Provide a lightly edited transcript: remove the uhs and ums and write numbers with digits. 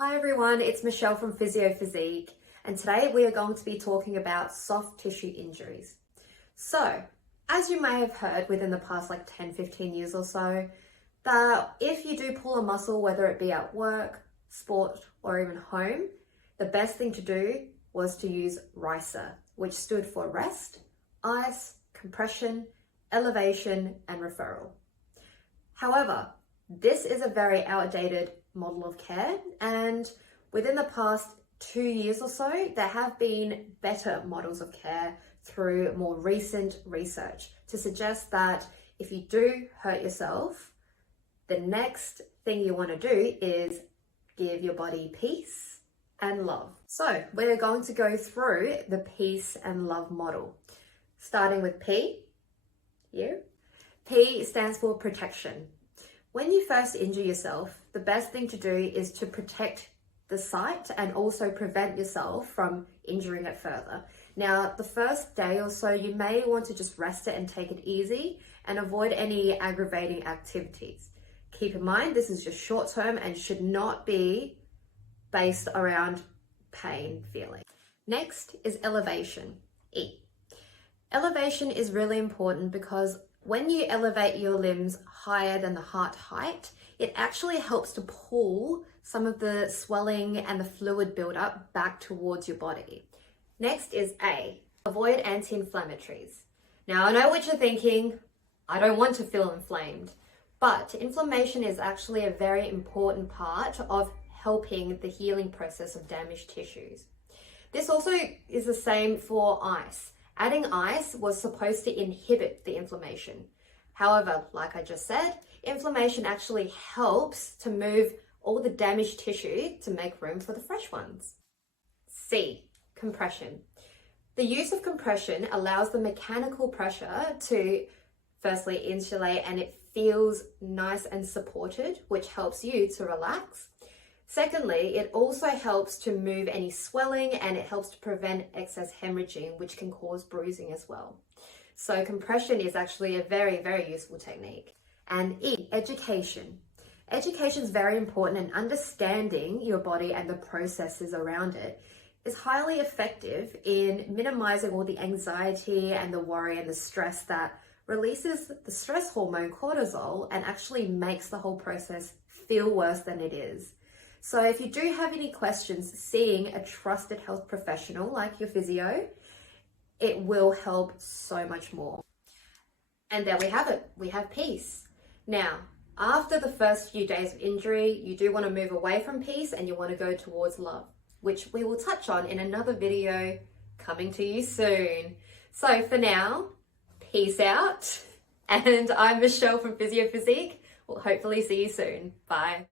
Hi everyone, it's Michelle from Physiophysique, and today we are going to be talking about soft tissue injuries. So, as you may have heard within the past 10-15 years or so, that if you do pull a muscle, whether it be at work, sport, or even home, the best thing to do was to use RICER, which stood for rest, ice, compression, elevation, and referral. However, this is a very outdated model of care, and within the past 2 years or so, there have been better models of care through more recent research to suggest that if you do hurt yourself, the next thing you want to do is give your body peace and love. So we're going to go through the peace and love model, starting with P here. P stands for protection. When you first injure yourself, the best thing to do is to protect the site and also prevent yourself from injuring it further. Now, the first day or so, you may want to just rest it and take it easy and avoid any aggravating activities. Keep in mind, this is just short term and should not be based around pain feeling. Next is elevation, E. Elevation is really important because when you elevate your limbs higher than the heart height, it actually helps to pull some of the swelling and the fluid buildup back towards your body. Next is A, avoid anti-inflammatories. Now I know what you're thinking, I don't want to feel inflamed, but inflammation is actually a very important part of helping the healing process of damaged tissues. This also is the same for ice. Adding ice was supposed to inhibit the inflammation. However, like I just said, inflammation actually helps to move all the damaged tissue to make room for the fresh ones. C, compression. The use of compression allows the mechanical pressure to firstly insulate, and it feels nice and supported, which helps you to relax. Secondly, it also helps to move any swelling, and it helps to prevent excess hemorrhaging, which can cause bruising as well. So compression is actually a very, very useful technique. And E, education. Education is very important, and understanding your body and the processes around it is highly effective in minimizing all the anxiety and the worry and the stress that releases the stress hormone cortisol and actually makes the whole process feel worse than it is. So if you do have any questions, seeing a trusted health professional like your physio, it will help so much more. And there we have it. We have peace. Now, after the first few days of injury, you do want to move away from peace and you want to go towards love, which we will touch on in another video coming to you soon. So for now, peace out. And I'm Michelle from Physiophysique. We'll hopefully see you soon. Bye.